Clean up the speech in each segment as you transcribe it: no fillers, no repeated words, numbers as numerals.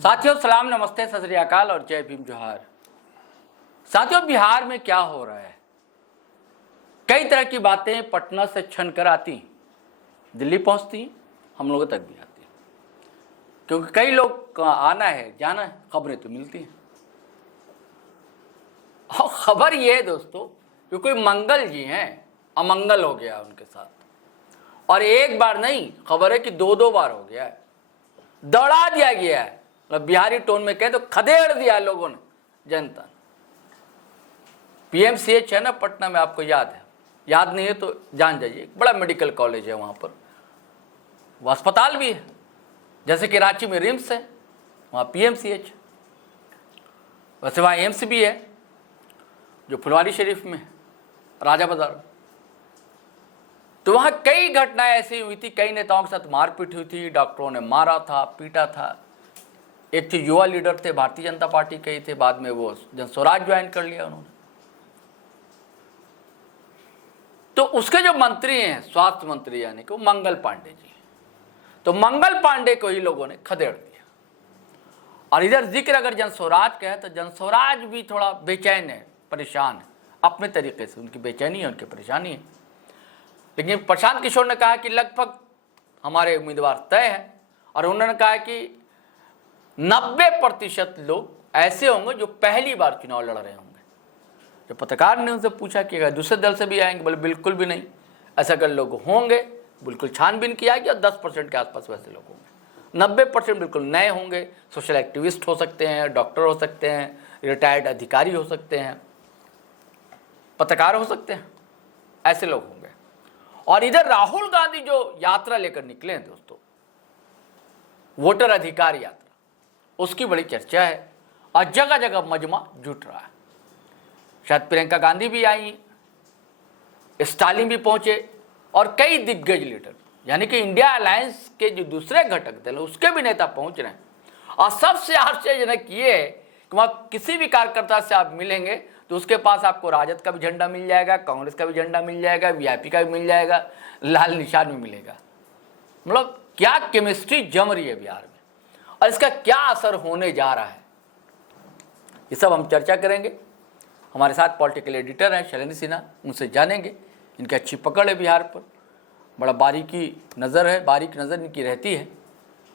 साथियों सलाम, नमस्ते, सत श्री अकाल और जय भीम जोहार। साथियों, बिहार में क्या हो रहा है? कई तरह की बातें पटना से छन कर आती, दिल्ली पहुंचती, हम लोगों तक भी आती, क्योंकि कई लोग का आना है जाना है, खबरें तो मिलती हैं। और खबर ये है दोस्तों कि कोई मंगल जी हैं, अमंगल हो गया उनके साथ, और एक बार नहीं, खबर है कि दो बार हो गया है, दौड़ा दिया गया है। मतलब बिहारी टोन में कहे तो खदेड़ दिया लोगों ने, जनता। पीएमसीएच है ना पटना में, आपको याद है? याद नहीं है तो जान जाइए, बड़ा मेडिकल कॉलेज है वहाँ पर, वो अस्पताल भी है, जैसे कि रांची में रिम्स है, वहाँ पीएमसीएच। वैसे वहाँ एम्स भी है जो फुलवारी शरीफ में, राजा बाजार। तो वहाँ कई घटनाएं ऐसी हुई थी, कई नेताओं के साथ मारपीट हुई थी, डॉक्टरों ने मारा था, पीटा था। एक थे युवा लीडर थे, भारतीय जनता पार्टी के ही थे, बाद में वो जनस्वराज ज्वाइन कर लिया उन्होंने। तो उसके जो मंत्री हैं, स्वास्थ्य मंत्री यानी कि वो मंगल पांडे जी, तो मंगल पांडे को ही लोगों ने खदेड़ दिया। और इधर जिक्र अगर जनस्वराज का है तो जनस्वराज भी थोड़ा बेचैन है, परेशान है अपने तरीके से, उनकी बेचैनी है, उनकी परेशानी है। लेकिन प्रशांत किशोर ने कहा कि लगभग हमारे उम्मीदवार तय है, और उन्होंने कहा कि 90% लोग ऐसे होंगे जो पहली बार चुनाव लड़ रहे होंगे। जब पत्रकार ने उनसे पूछा कि अगर दूसरे दल से भी आएंगे, बोले बिल्कुल भी नहीं, ऐसा अगर लोग होंगे बिल्कुल छानबीन किया जाएगी, और 10% के आसपास वैसे लोग होंगे। 90% बिल्कुल नए होंगे, सोशल एक्टिविस्ट हो सकते हैं, डॉक्टर हो सकते हैं, रिटायर्ड अधिकारी हो सकते हैं, पत्रकार हो सकते हैं, ऐसे लोग होंगे। और इधर राहुल गांधी जो यात्रा लेकर निकले हैं दोस्तों, वोटर अधिकार यात्रा, उसकी बड़ी चर्चा है और जगह जगह मजमा जुट रहा है। शायद प्रियंका गांधी भी आई, स्टालिन भी पहुंचे, और कई दिग्गज लीडर यानी कि इंडिया अलायंस के जो दूसरे घटक दल उसके भी नेता पहुंच रहे हैं। और सबसे आश्चर्यजनक ये है कि वहाँ किसी भी कार्यकर्ता से आप मिलेंगे तो उसके पास आपको राजद का भी झंडा मिल जाएगा, कांग्रेस का भी झंडा मिल जाएगा, वीआईपी का भी मिल जाएगा, लाल निशान भी मिलेगा। मतलब क्या केमिस्ट्री जम रही है बिहार में, और इसका क्या असर होने जा रहा है, ये सब हम चर्चा करेंगे। हमारे साथ पॉलिटिकल एडिटर हैं शैलेंद्र सिन्हा, उनसे जानेंगे। इनकी अच्छी पकड़ है बिहार पर, बड़ा बारीकी नज़र है, बारीक नज़र इनकी रहती है,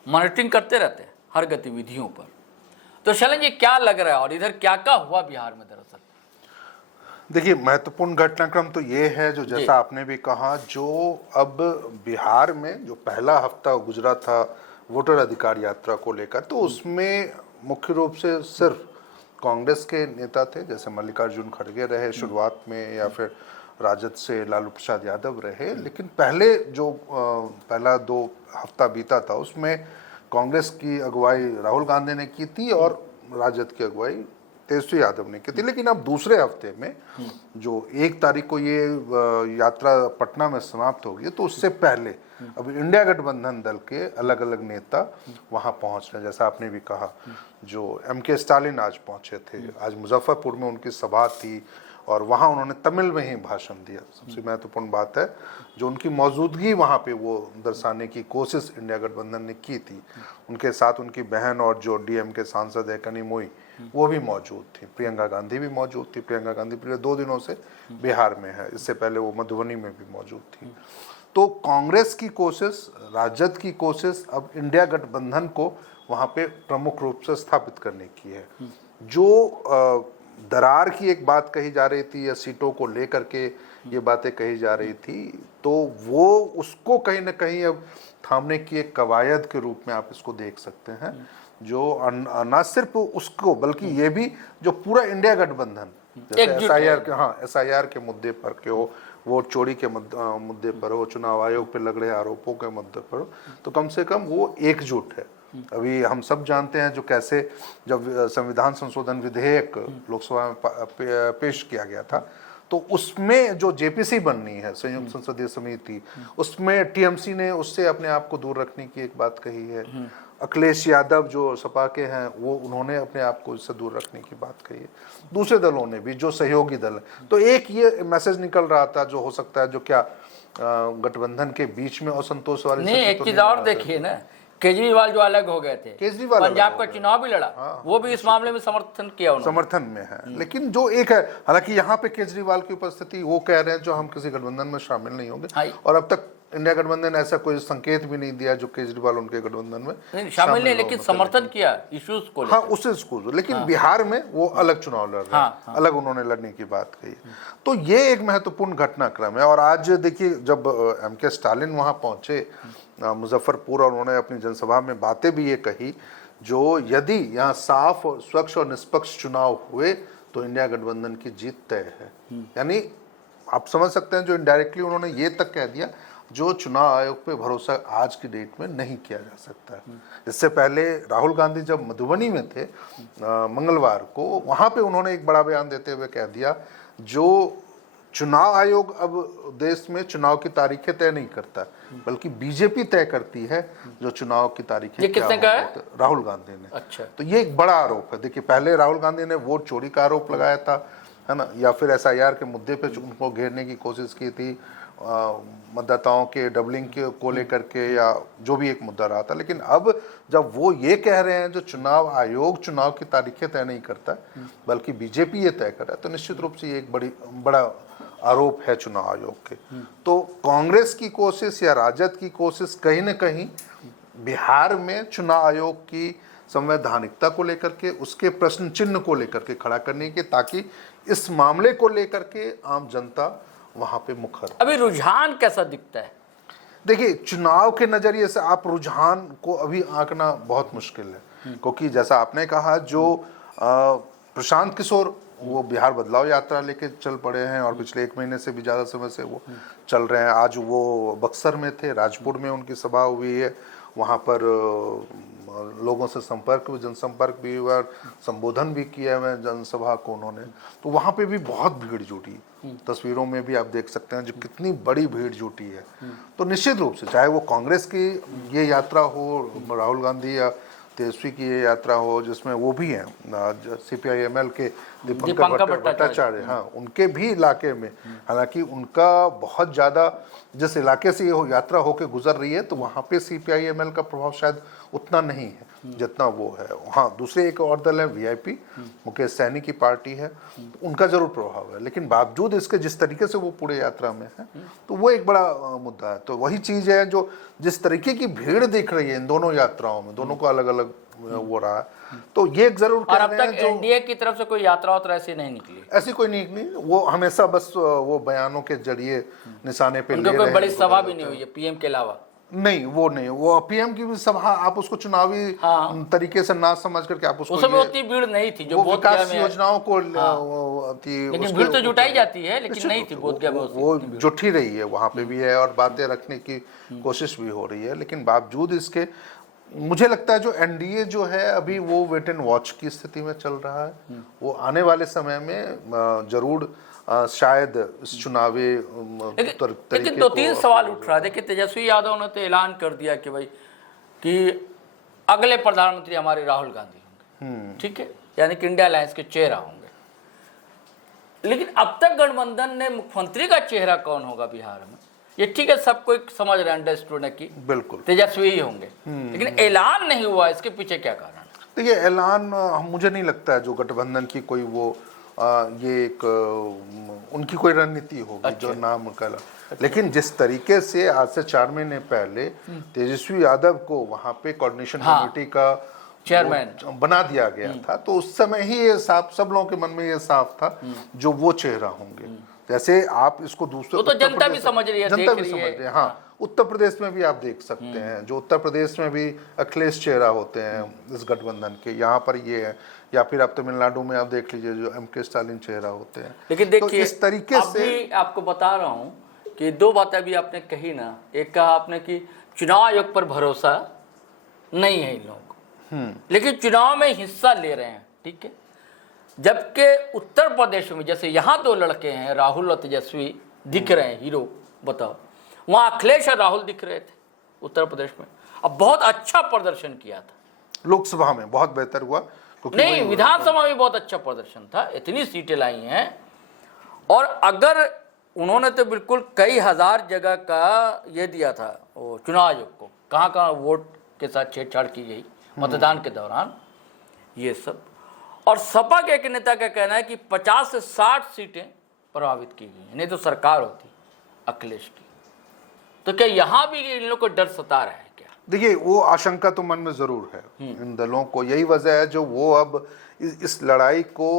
मॉनिटरिंग करते रहते हैं हर गतिविधियों पर। तो शैलेंद्र जी, क्या लग रहा है और इधर क्या क्या हुआ बिहार में दरअसल? देखिए, महत्वपूर्ण घटनाक्रम तो ये है जो जैसा आपने भी कहा, जो अब बिहार में जो पहला हफ्ता गुजरा था वोटर अधिकार यात्रा को लेकर, तो उसमें मुख्य रूप से सिर्फ कांग्रेस के नेता थे, जैसे मल्लिकार्जुन खड़गे रहे शुरुआत में, या फिर राजद से लालू प्रसाद यादव रहे। लेकिन पहले जो पहला 2 हफ्ता बीता था उसमें कांग्रेस की अगुवाई राहुल गांधी ने की थी और राजद की अगुवाई तेजस्वी यादव ने की थी। लेकिन अब दूसरे हफ्ते में जो 1 तारीख को ये यात्रा पटना में समाप्त होगी, तो उससे पहले अब इंडिया गठबंधन दल के अलग अलग नेता वहां पहुंच रहे हैं। जैसा आपने भी कहा, जो एमके स्टालिन आज पहुंचे थे, आज मुजफ्फरपुर में उनकी सभा थी और वहां उन्होंने तमिल में ही भाषण दिया। सबसे महत्वपूर्ण बात है जो उनकी मौजूदगी वहां पे वो दर्शाने की कोशिश इंडिया गठबंधन ने की थी। उनके साथ उनकी बहन और जो डीएमके सांसद है कनी मोई, वो भी मौजूद थी। प्रियंका गांधी भी मौजूद थी। प्रियंका गांधी पिछले 2 दिनों से बिहार में है, इससे पहले वो मधुबनी में भी मौजूद थी। तो कांग्रेस की कोशिश, राजद की कोशिश अब इंडिया गठबंधन को वहां पे प्रमुख रूप से स्थापित करने की है। जो दरार की एक बात कही जा रही थी या सीटों को लेकर के ये बातें कही जा रही थी, तो वो उसको कहीं ना कहीं अब थामने की एक कवायद के रूप में आप इसको देख सकते हैं। जो न सिर्फ उसको बल्कि ये भी जो पूरा इंडिया गठबंधन, जैसे एसआईआर के मुद्दे पर के हो, वोट चोरी के मुद्दे पर हो, चुनाव आयोग पर लग रहे आरोपों के मुद्दे पर हो, तो कम से कम वो एकजुट है। अभी हम सब जानते हैं जो कैसे जब संविधान संशोधन विधेयक लोकसभा में पेश किया गया था, तो उसमें जो जेपीसी बननी है, संयुक्त संसदीय समिति, उसमें टीएमसी ने उससे अपने आप को दूर रखने की एक बात कही है। अखिलेश यादव जो सपा के हैं, वो उन्होंने अपने आप को इससे दूर रखने की बात कही है। दूसरे दलों ने भी, जो सहयोगी दल है, तो एक ये मैसेज निकल रहा था जो हो सकता है जो क्या गठबंधन के बीच में असंतोष वाली नहीं। एक चीज और देखिए ना केजरीवाल जो अलग हो गए थे, केजरीवाल पंजाब अलग का हो गए। चुनाव भी लड़ा, वो भी इस मामले में समर्थन किया उन्होंने। समर्थन में है, लेकिन जो एक है, हालांकि यहाँ पे केजरीवाल की उपस्थिति, वो कह रहे हैं जो हम किसी गठबंधन में शामिल नहीं होंगे, हाँ। और अब तक इंडिया गठबंधन ऐसा कोई संकेत भी नहीं दिया जो केजरीवाल उनके गठबंधन में नहीं, शामिल नहीं, लेकिन हो, समर्थन किया इश्यूज को हाँ लेकर। उसे उसको, लेकिन बिहार में वो अलग चुनाव लड़ रहे हैं, अलग उन्होंने लड़ने की बात कही। तो ये एक महत्वपूर्ण घटनाक्रम है। और आज देखिए, जब एम.के. स्टालिन वहां पहुंचे मुजफ्फरपुर, और उन्होंने अपनी जनसभा में बातें भी ये कही, जो यदि यहाँ साफ, स्वच्छ और निष्पक्ष चुनाव हुए तो इंडिया गठबंधन की जीत तय है। यानी आप समझ सकते हैं, जो इनडायरेक्टली उन्होंने ये तक कह दिया, जो चुनाव आयोग पे भरोसा आज की डेट में नहीं किया जा सकता है। इससे पहले राहुल गांधी जब मधुबनी में थे मंगलवार को, वहां पे उन्होंने एक बड़ा बयान देते हुए कह दिया, जो चुनाव आयोग अब देश में चुनाव की तारीखें तय नहीं करता, बल्कि बीजेपी तय करती है जो चुनाव की तारीखें। ये किसने कहा है? राहुल गांधी ने। अच्छा। तो ये एक बड़ा आरोप है। देखिए, पहले राहुल गांधी ने वोट चोरी का आरोप लगाया था, है ना, या फिर एसआईआर के मुद्दे पे उनको घेरने की कोशिश की थी, मतदाताओं के डबलिंग को लेकर के, या जो भी एक मुद्दा रहा था। लेकिन अब जब वो ये कह रहे हैं जो चुनाव आयोग चुनाव की तारीखें तय नहीं करता, बल्कि बीजेपी ये तय कर रहा है, तो निश्चित रूप से ये एक बड़ा आरोप है चुनाव आयोग के। तो कांग्रेस की कोशिश या राजद की कोशिश कहीं न कहीं बिहार में चुनाव आयोग की संवैधानिकता को लेकर के, उसके प्रश्न चिन्ह को लेकर के खड़ा करने के, ताकि इस मामले को लेकर के आम जनता वहां पे मुखर। अभी रुझान कैसा दिखता है? देखिए, चुनाव के नजरिए से आप रुझान को अभी आंकना बहुत मुश्किल है, क्योंकि जैसा आपने कहा, जो प्रशांत किशोर वो बिहार बदलाव यात्रा लेके चल पड़े हैं, और पिछले 1 महीने से भी ज़्यादा समय से वो चल रहे हैं। आज वो बक्सर में थे, राजपुर में उनकी सभा हुई है, वहाँ पर लोगों से जनसंपर्क भी हुआ, संबोधन भी किया है जनसभा को उन्होंने। तो वहाँ पे भी बहुत भीड़ जुटी, तस्वीरों में भी आप देख सकते हैं जो कितनी बड़ी भीड़ जुटी है। तो निश्चित रूप से, चाहे वो कांग्रेस की ये यात्रा हो, राहुल गांधी या तेजस्वी की ये यात्रा हो, जिसमें वो भी हैं CPI-ML के दीपंकर भट्टाचार्य, हाँ, उनके भी इलाके में, हालांकि उनका बहुत ज़्यादा, जिस इलाके से ये यात्रा होकर गुजर रही है, तो वहाँ पे CPI-ML का प्रभाव शायद उतना नहीं है जितना वो है। हाँ, दूसरे एक और दल है VIP, मुकेश सैनी की पार्टी है, उनका जरूर प्रभाव है, लेकिन बावजूद इसके जिस तरीके से वो पूरे यात्रा में है, तो वो एक बड़ा मुद्दा है। तो वही चीज़ है, जो जिस तरीके की भीड़ दिख रही है इन दोनों यात्राओं में, दोनों को अलग अलग वो रहा है, तो ये जरूर। और अब तक एनडीए की तरफ से कोई यात्रा ऐसी नहीं निकली, ऐसी कोई नहीं, वो हमेशा बस वो बयानों के जरिए निशाने पे ले रहे हैं। कोई बड़ी सभा भी नहीं हुई है पीएम के अलावा। नहीं, वो पीएम की भी सभा आप उसको चुनावी तरीके से ना समझ करके आप उसको, उसमें उतनी भीड़ नहीं थी जो विकास योजनाओं को थी, लेकिन भीड़ तो जुटाई जाती है, लेकिन नहीं थी बोधगया में, वो जुटी रही है, वहां पे भी है, और बातें रखने की कोशिश भी हो रही है। लेकिन बावजूद इसके, मुझे लगता है जो एनडीए जो है अभी वो वेट एंड वॉच की स्थिति में चल रहा है। वो आने वाले समय में जरूर शायद इस चुनावी लेकिन 2-3 सवाल उठ रहा है। देखिए, तेजस्वी यादव ने तो ऐलान कर दिया कि भाई कि अगले प्रधानमंत्री हमारे राहुल गांधी होंगे, ठीक है, यानी कि इंडिया अलायंस के चेहरा होंगे। लेकिन अब तक गठबंधन ने मुख्यमंत्री का चेहरा कौन होगा बिहार में, ये ठीक है, सब कोई समझ रहे हैं, अंडरस्टूड है कि बिल्कुल तेजस्वी ही होंगे, लेकिन ऐलान नहीं हुआ, इसके पीछे क्या कारण है? देखिए, ऐलान मुझे नहीं लगता है जो गठबंधन की कोई वो ये एक उनकी कोई रणनीति होगी। अच्छा। जो नाम का, लेकिन जिस तरीके से आज से 4 महीने पहले तेजस्वी यादव को वहां पे कोऑर्डिनेशन कमेटी का चेयरमैन बना दिया गया था, तो उस समय ही ये साफ, सब लोगों के मन में ये साफ था जो वो चेहरा होंगे। जैसे आप इसको दूसरे, तो जनता भी समझ रही है, जनता भी समझ रही है। हाँ, उत्तर प्रदेश में भी आप देख सकते हैं, जो उत्तर प्रदेश में भी अखिलेश चेहरा होते हैं इस गठबंधन के, यहाँ पर ये है, या फिर आप तमिलनाडु में आप देख लीजिए जो एम.के. स्टालिन चेहरा होते हैं। लेकिन देखिए, तो इस तरीके से आपको बता रहा हूँ कि 2 बातें भी आपने कही ना। एक कहा आपने कि चुनाव आयोग पर भरोसा नहीं है इन लोगों को, लेकिन चुनाव में हिस्सा ले रहे हैं, ठीक है। जबकि उत्तर प्रदेश में, जैसे यहाँ 2 लड़के हैं, राहुल और तेजस्वी दिख रहे हैं हीरो, बताओ, वहाँ अखिलेश और राहुल दिख रहे थे उत्तर प्रदेश में, अब बहुत अच्छा प्रदर्शन किया था। लोकसभा में बहुत बेहतर हुआ, नहीं, विधानसभा में बहुत अच्छा प्रदर्शन था, इतनी सीटें लाई हैं। और अगर उन्होंने तो बिल्कुल कई हजार जगह का ये दिया था वो चुनाव आयोग को, कहाँ कहाँ वोट के साथ छेड़छाड़ की गई मतदान के दौरान, ये सब। और सपा के एक नेता का कहना है कि 50 से 60 सीटें प्रभावित की गई, नहीं तो सरकार होती अखिलेश की। तो क्या यहाँ भी इन लोग को डर सता रहा है क्या? देखिए, वो आशंका तो मन में जरूर है इन दलों को। यही वजह है जो वो अब इस लड़ाई को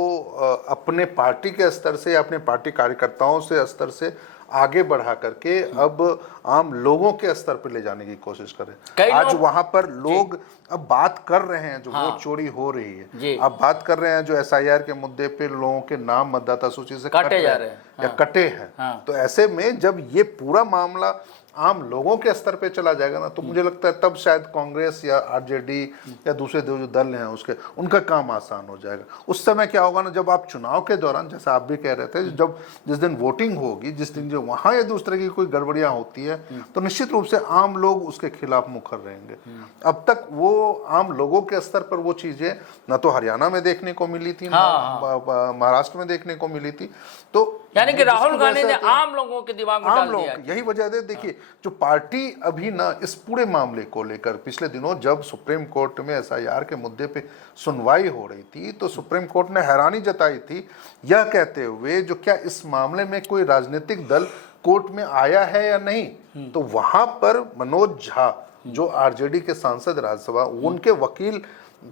अपने पार्टी के स्तर से या अपने पार्टी कार्यकर्ताओं से स्तर से आगे बढ़ा करके अब आम लोगों के स्तर पर ले जाने की कोशिश करें। आज वहां पर लोग अब बात कर रहे हैं, जो वोट चोरी हो रही है, अब बात कर रहे हैं जो एसआईआर के मुद्दे पे लोगों के नाम मतदाता सूची से काटे जा रहे हैं या कटे हैं। तो ऐसे में जब ये पूरा मामला आम लोगों के स्तर पे चला जाएगा ना, तो मुझे लगता है तब शायद कांग्रेस या आरजेडी या दूसरे जो दल हैं उसके उनका काम आसान हो जाएगा। उस समय क्या होगा ना, जब आप चुनाव के दौरान, जैसा आप भी कह रहे थे, जब जिस दिन वोटिंग होगी, जिस दिन जो वहां या दूसरे की कोई गड़बड़ियां होती है, तो निश्चित रूप से आम लोग उसके खिलाफ मुखर रहेंगे। अब तक वो आम लोगों के स्तर पर वो चीजें न तो हरियाणा में देखने को मिली थी, महाराष्ट्र में देखने को मिली थी। तो यानी कि राहुल गांधी ने आम लोगों के दिमाग में डाल दिया। यही वजह है। देखिए, जो पार्टी अभी ना इस पूरे मामले को लेकर पिछले दिनों जब सुप्रीम कोर्ट में एसआईआर के मुद्दे पे सुनवाई हो रही थी, तो सुप्रीम कोर्ट ने हैरानी जताई थी यह कहते हुए जो क्या इस मामले में कोई राजनीतिक दल कोर्ट में आया है या नहीं। तो वहां पर मनोज झा जो आरजेडी के सांसद राज्यसभा, उनके वकील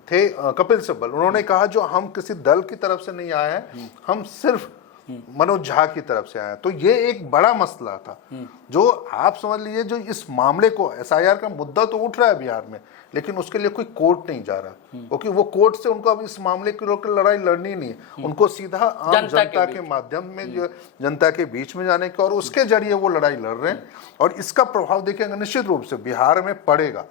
थे कपिल सिब्बल, उन्होंने कहा जो हम किसी दल की तरफ से नहीं आए हैं, हम सिर्फ मनोज झा की तरफ से आया। तो ये एक बड़ा मसला था जो आप समझ लीजिए, जो इस मामले को एसआईआर का मुद्दा तो उठ रहा है बिहार में, लेकिन उसके लिए कोई कोर्ट नहीं जा रहा, क्योंकि वो कोर्ट से उनको अब इस मामले की लेकर लड़ाई लड़नी नहीं है। उनको सीधा आम जनता के माध्यम में, जो जनता के बीच में जाने के, और उसके जरिए वो लड़ाई लड़ रहे हैं। और इसका प्रभाव देखेंगे निश्चित रूप से बिहार में पड़ेगा,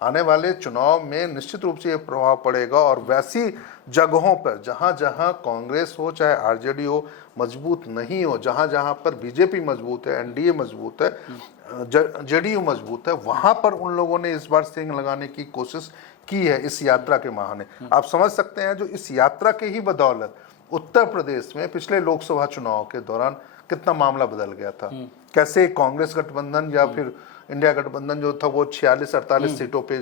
आने वाले चुनाव में निश्चित रूप से ये प्रभाव पड़ेगा। और वैसी जगहों पर जहां जहां कांग्रेस हो चाहे आरजेडी हो मजबूत नहीं हो, जहां जहां पर बीजेपी मजबूत है, एनडीए मजबूत है, जेडीयू मजबूत है, वहां पर उन लोगों ने इस बार सिंग लगाने की कोशिश की है इस यात्रा के बहाने। आप समझ सकते हैं जो इस यात्रा के ही बदौलत उत्तर प्रदेश में पिछले लोकसभा चुनाव के दौरान कितना मामला बदल गया था, कैसे कांग्रेस गठबंधन या फिर इंडिया गठबंधन जो था वो 46-48 सीटों पे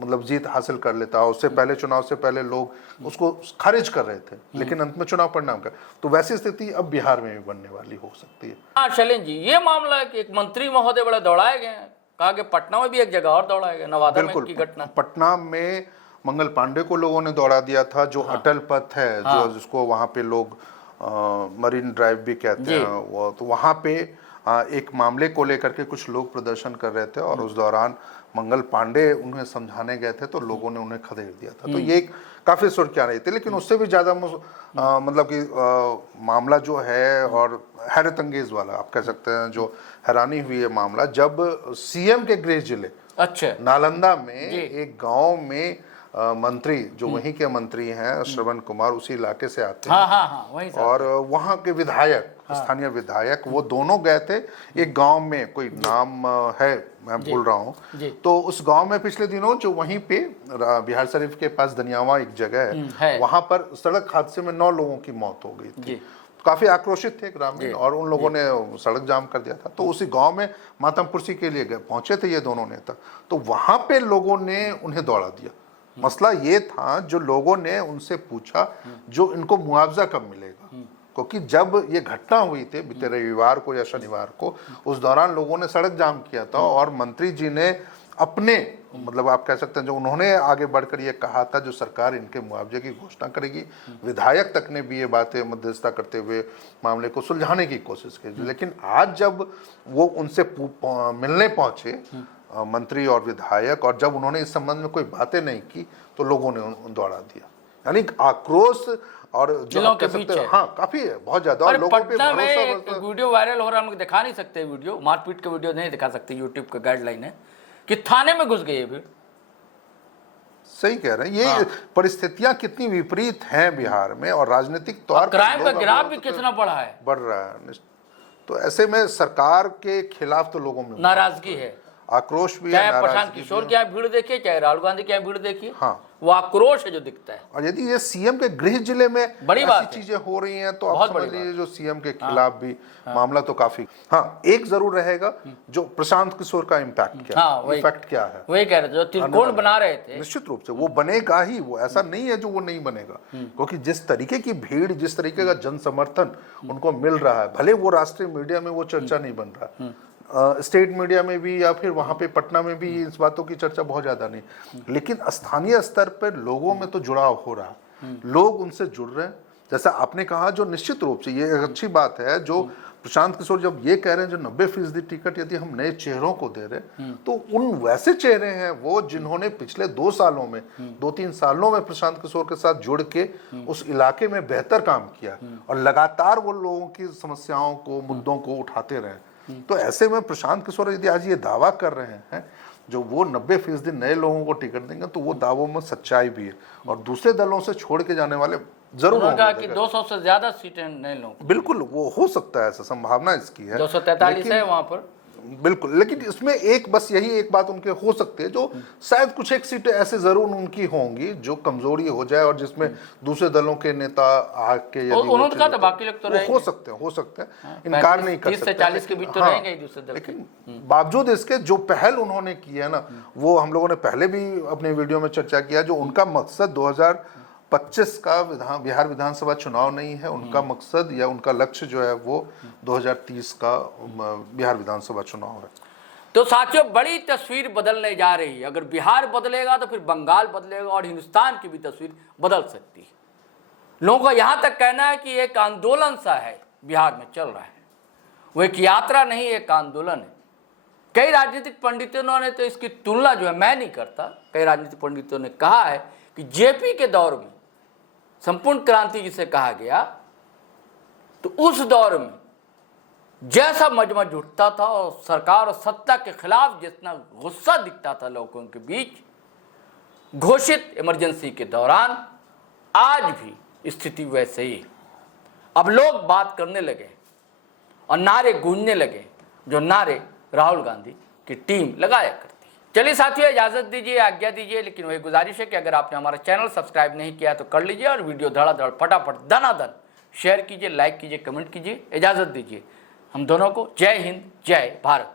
मतलब जीत हासिल कर लेता। उससे पहले चुनाव से पहले लोग उसको खारिज कर रहे थे, लेकिन अंत में चुनाव परिणाम कर। तो वैसी स्थिति अब बिहार में भी बनने वाली हो सकती है। हाँ शैलेंद्र जी, ये मामला है कि एक मंत्री महोदय बड़ा दौड़ाए गए हैं, कहा कि पटना में भी एक जगह और दौड़ाया गया, नवादा में की घटना। पटना में मंगल पांडे को लोगों ने दौड़ा दिया था, जो अटल पथ है, जो जिसको वहां पे लोग मरीन ड्राइव भी कहते हैं, वो तो वहां पे एक मामले को लेकर के कुछ लोग प्रदर्शन कर रहे थे, और उस दौरान मंगल पांडे उन्हें समझाने गए थे, तो लोगों ने उन्हें खदेड़ दिया था। तो ये काफी सुर्खियां रही थी, लेकिन उससे भी ज्यादा मतलब कि मामला जो है और हैरत अंगेज वाला आप कह सकते हैं, जो हैरानी हुई है मामला, जब सीएम के गृह जिले नालंदा में एक गांव में मंत्री, जो वहीं के मंत्री हैं श्रवण कुमार, उसी इलाके से आते हैं, वहीं और वहाँ के विधायक, स्थानीय विधायक, वो दोनों गए थे एक गांव में, कोई नाम है मैं भूल रहा हूँ। तो उस गांव में पिछले दिनों जो वहीं पे बिहार शरीफ के पास दनियावा एक जगह है, वहां पर सड़क हादसे में 9 लोगों की मौत हो गई थी। काफी आक्रोशित थे ग्रामीण, और उन लोगों ने सड़क जाम कर दिया था। तो उसी गांव में मातमपुरसी के लिए पहुंचे थे ये दोनों नेता, तो वहां पे लोगों ने उन्हें दौड़ा दिया। मसला ये था, जो लोगों ने उनसे पूछा जो इनको मुआवजा कब मिलेगा, क्योंकि जब ये घटना हुई थी बीते रविवार को या शनिवार को, उस दौरान लोगों ने सड़क जाम किया था, और मंत्री जी ने अपने मतलब आप कह सकते हैं जो उन्होंने आगे बढ़कर ये कहा था जो सरकार इनके मुआवजे की घोषणा करेगी। विधायक तक ने भी ये बातें मध्यस्थता करते हुए मामले को सुलझाने की कोशिश की। लेकिन आज जब वो उनसे मिलने पहुंचे मंत्री और विधायक, और जब उन्होंने इस संबंध में कोई बातें नहीं की, तो लोगों ने दौड़ा दिया। यानी आक्रोश और जो कह सकते हैं, हाँ काफी है, बहुत ज्यादा। और लोगों पे भरोसा। वीडियो वायरल हो रहा है, हम दिखा नहीं सकते वीडियो, मारपीट के वीडियो नहीं दिखा सकते, यूट्यूब का गाइडलाइन है कि थाने में घुस गई भीड़। सही कह रहे हैं, ये परिस्थितियां कितनी विपरीत हैं बिहार में, और राजनीतिक तौर पर क्राइम का गिराफ भी कितना बड़ा है, बढ़ रहा है। तो ऐसे में सरकार के खिलाफ तो लोगों में नाराजगी है, आक्रोश भी है। चाहे प्रशांत किशोर की यहाँ भीड़ देखिए, चाहे राहुल गांधी की यहाँ भीड़ देखिए, वो आक्रोश है जो दिखता है। और यदि ये सीएम के गृह जिले में बड़ी बात ऐसी चीजें हो रही हैं तो आप बहुत समझ बड़ी लीजिए जो सीएम के खिलाफ भी मामला तो काफी। हाँ, एक जरूर रहेगा, जो प्रशांत किशोर का इम्पैक्ट क्या है, इफेक्ट क्या है, वही कह रहे थे जो त्रिकोण बना रहे थे। निश्चित रूप से वो बनेगा ही, वो ऐसा नहीं है जो वो नहीं बनेगा, क्योंकि जिस तरीके की भीड़, जिस तरीके का जन समर्थन उनको मिल रहा है, भले वो राष्ट्रीय मीडिया में वो चर्चा नहीं बन रहा है, स्टेट मीडिया में भी या फिर वहां पे पटना में भी इस बातों की चर्चा बहुत ज्यादा नहीं, लेकिन स्थानीय स्तर पर लोगों में तो जुड़ाव हो रहा है, लोग उनसे जुड़ रहे हैं। जैसा आपने कहा, जो निश्चित रूप से ये अच्छी बात है, जो प्रशांत किशोर जब ये कह रहे हैं जो 90% टिकट यदि हम नए चेहरों को दे रहे हैं, तो उन वैसे चेहरे हैं वो जिन्होंने पिछले 2-3 सालों में प्रशांत किशोर के साथ जुड़ के उस इलाके में बेहतर काम किया और लगातार वो लोगों की समस्याओं को, मुद्दों को उठाते रहे। तो ऐसे में प्रशांत किशोर यदि आज ये दावा कर रहे हैं जो वो 90% नए लोगों को टिकट देंगे, तो वो दावों में सच्चाई भी है, और दूसरे दलों से छोड़ के जाने वाले जरूर कहा कि 200 से ज्यादा सीटें नए लोग, बिल्कुल वो हो सकता है, ऐसा संभावना इसकी है। 243 है वहां पर, बिल्कुल। लेकिन इसमें एक बस यही एक बात उनके हो सकती है, जो शायद कुछ एक सीटें ऐसे जरूर उनकी होंगी जो कमजोरी हो जाए और जिसमें दूसरे दलों के नेता आके उन्होंने कहा था बाकी लोग तो हो सकते हैं, इनकार नहीं कर सकते, 30 से 40 के बीच तो रहेंगे ही दूसरे दल। लेकिन बावजूद इसके जो पहल उन्होंने की है ना, वो हम लोगों ने पहले भी अपने वीडियो में चर्चा किया, जो उनका मकसद 2025 का बिहार विधानसभा चुनाव नहीं है, उनका मकसद या उनका लक्ष्य जो है वो 2030 का बिहार विधानसभा चुनाव है। तो साथियों, बड़ी तस्वीर बदलने जा रही है। अगर बिहार बदलेगा तो फिर बंगाल बदलेगा और हिंदुस्तान की भी तस्वीर बदल सकती है। लोगों का यहां तक कहना है कि एक आंदोलन सा है बिहार में चल रहा है, वो एक यात्रा नहीं, एक आंदोलन है। कई राजनीतिक पंडितों ने तो इसकी तुलना जो है, मैं नहीं करता, कई राजनीतिक पंडितों ने कहा है कि जेपी के दौर में संपूर्ण क्रांति जिसे कहा गया, तो उस दौर में जैसा मजमा जुटता था और सरकार और सत्ता के खिलाफ जितना गुस्सा दिखता था लोगों के बीच, घोषित इमरजेंसी के दौरान आज भी स्थिति वैसे ही। अब लोग बात करने लगे और नारे गूंजने लगे, जो नारे राहुल गांधी की टीम लगाया करती है। चलिए साथियों, इजाजत दीजिए, आज्ञा दीजिए, लेकिन वही गुजारिश है कि अगर आपने हमारा चैनल सब्सक्राइब नहीं किया तो कर लीजिए और वीडियो धड़ाधड़ फटाफट दनादन शेयर कीजिए, लाइक कीजिए, कमेंट कीजिए। इजाजत दीजिए हम दोनों को। जय हिंद, जय भारत।